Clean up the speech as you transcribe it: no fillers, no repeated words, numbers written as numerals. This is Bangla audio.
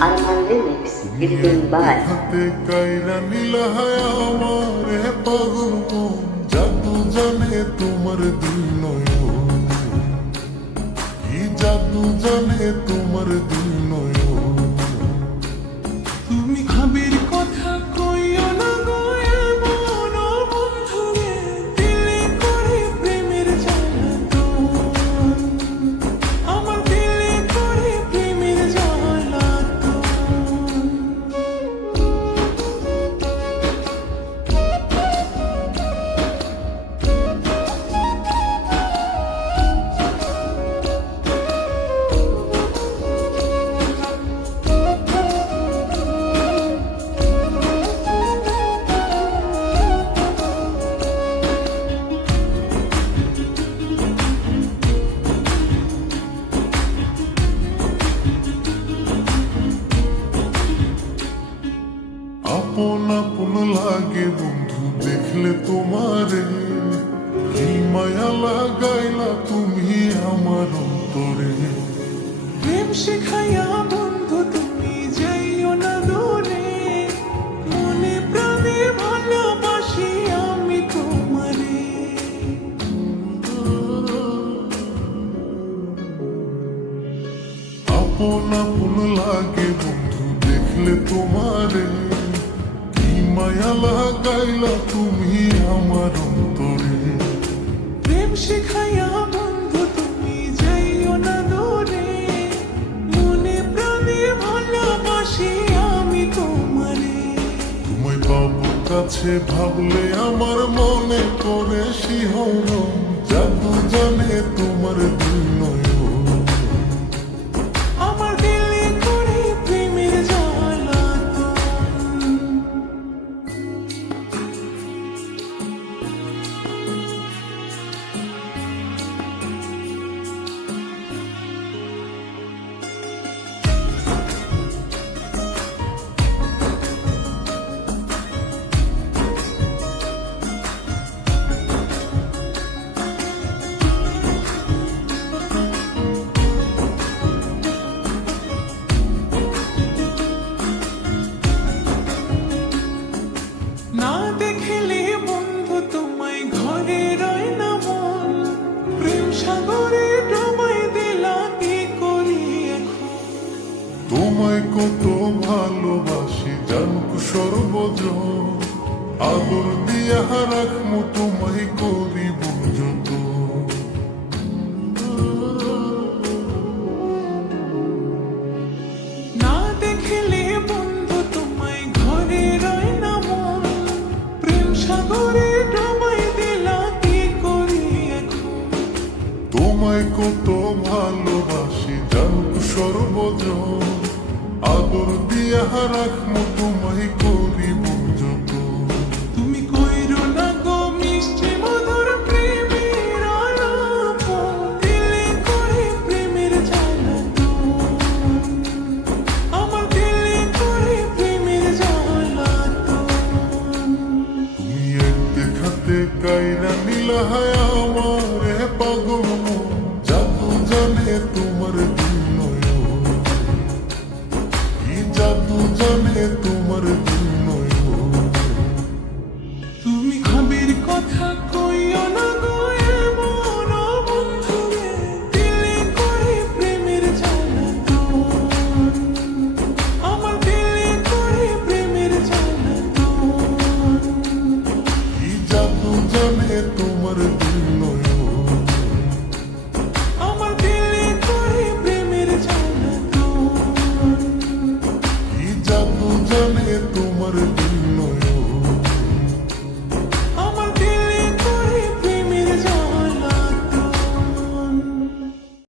Arman Lyrics, edited by জাদু জানে তোমার দিল নয়ন, কি জাদু জানে তোমার দিল নয়ন। তুমি ভাবির কথা কইও না গো এমন বন্ধুরে, দিলে করে প্রেমের জ্বালাতন, আমার দিলে করে প্রেমের জ্বালাতন। আপন আপন লাগে বন্ধু দেখলে তোমারে, কি মায়া লাগাইলা তুমি আমার অন্তরে। প্রেম শেখাইয়া বন্ধু তুমি যাইও না দূরে, মনে প্রাণে ভালোবাসি আমি তোমারে। আপন আপন লাগে বন্ধু দেখলে তোমারে, কি মায়া লাগাইলা তুমি আমার অন্তরে। প্রেম শেখাইয়া বন্ধু তুমি যাইও না দূরে, মনে প্রাণে ভালোবাসি আমি তোমারে। তোমায় পাবো কাছে ভাবলে আমার মনে করে শিহরণ, জাদু জানে তোমার দিল নয়ন। আমার দিলে করে প্রেমের জ্বালাতন। না দেখলে বন্ধু তোমায় ঘরে রয় না মন, প্রেম সাগরে ডুবাই দিলা কি করি এখন। তোমায় কত ভালোবাসি জানুক সর্বজন, আদর দিয়া রাখমু তোমায় করিব যত। না দেখলে বন্ধু তোমায় ঘরে রয় না মন, প্রেম সাগরে ডুবাই দিলা কি করি এখন। তোমায় কত ভালোবাসি জানুক সর্বজন, আদর দিয়া রাখমু তোমায় করিব যত। তুমি কইরো না গো মিষ্টি মধুর প্রেমের আলাপন, দিলে করে প্রেমের জ্বালাতন, আমার দিলে করে প্রেমের জ্বালাতন। তুমি এক দেখাতে কাইরা নীলা হায় আমারে পাগল মন, জাদু জানে তোমার দিল নয়ন, কি জাদু জানে তোমার দিল নয়ন। তুমি ভাবির কথা কইও না গো এমন বন্ধুরে, দিলে করে প্রেমের জ্বালাতন, আমার দিলে করে প্রেমের জ্বালাতন। কি জাদু জানে তোমার দিল